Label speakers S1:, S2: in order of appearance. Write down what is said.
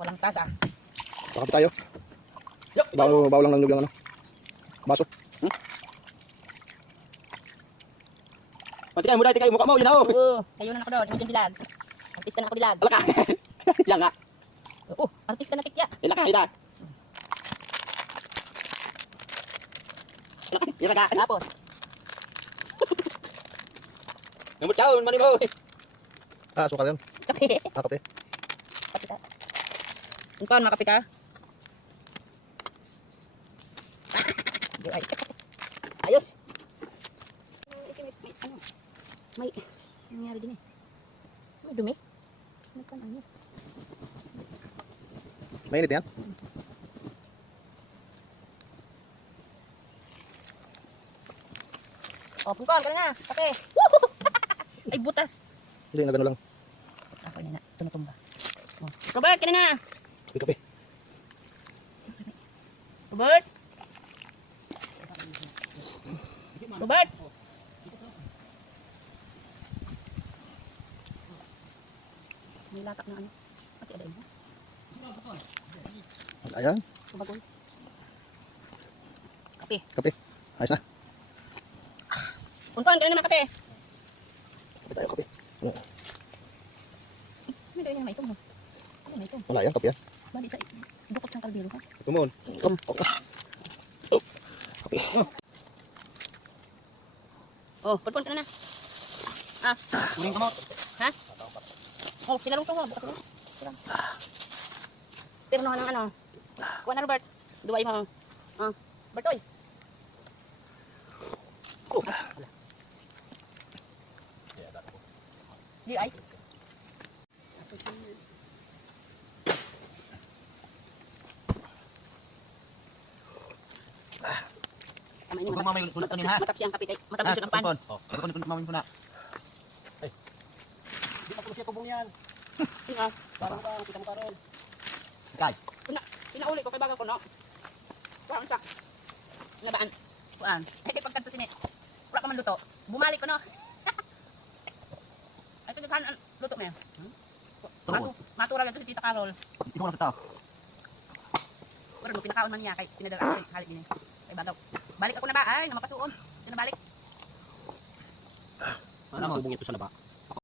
S1: Walang tasa.
S2: Pakapit tayo. Bawo, bawo lang ng lug yung ano. Baso.
S3: Pati kayo, muna kayo, mukha mo, yun ako.
S1: Oo, kayo na ako doon. Imagine dilag. Artista na ako dilag.
S3: Alaka. Yan nga.
S1: Oo, artista na tikya.
S3: Ilan ka, ida. Ilan ka.
S1: Tapos,
S3: Namut ka, mani mo.
S2: Ah, sukal yun.
S1: kape.
S2: Ah, kape.
S1: Kape ka. Yung paano makape ka? Ayos. May, nangyari din eh. May dumi. Ano ano?
S2: Mainit yan.
S1: O, pungkon, ka na. Kape. Ay, butas.
S2: Hindi, na gano'n lang.
S1: Ako na na, tumutumba. O, Robert, ka na.
S2: Kape, kape.
S1: Robert. Robert. May latak na ano. Pati ada mo.
S2: Ayan.
S1: Sumagoy. Kape.
S2: Kape. Ayos na.
S1: Pungkon, ka na naman kape.
S2: Kape tayo, kape.
S1: Ano may mo? Ano may ito?
S2: Wala yan, kape yan.
S1: Bali sa dukot ng kalbiro ha?
S3: Tumon.
S2: Oh, okay. Oh.
S1: Oh, pagpun ka na na. Ah,
S3: Uling ka mo.
S1: oh, sinalong to ha. Bukas mo. Pero naman ang ano. Kuha na Robert. Duway mo. Ah, Bertoy. Oh. Di ay. Ini
S3: Huwag mamay ulit kunin ha.
S1: Matapsi ang kape kay matapsi ang pan.
S3: Kon. Oh, kun kun mamay kuna.
S4: Di pa ko siya kubong yan.
S1: Sino?
S4: Parang ka, kita mo ka rin.
S3: Kay.
S1: Pinauli ko kay baga ko no. Parang sa nabaan. Kuan. Eh kay pagkanto sini. Wala ka man luto. Bumalik ko no. Ay kaya kan luto mo. Hmm? Matu matura lang to si Tita Carol.
S3: Ko na kita.
S1: Pero no pinakaon man niya kay pinadala kay halik din. Kay bagaw. Balik ako na ba ay namapasuon. Sino balik?
S3: Ano mo?
S4: Kubong ito sa laba.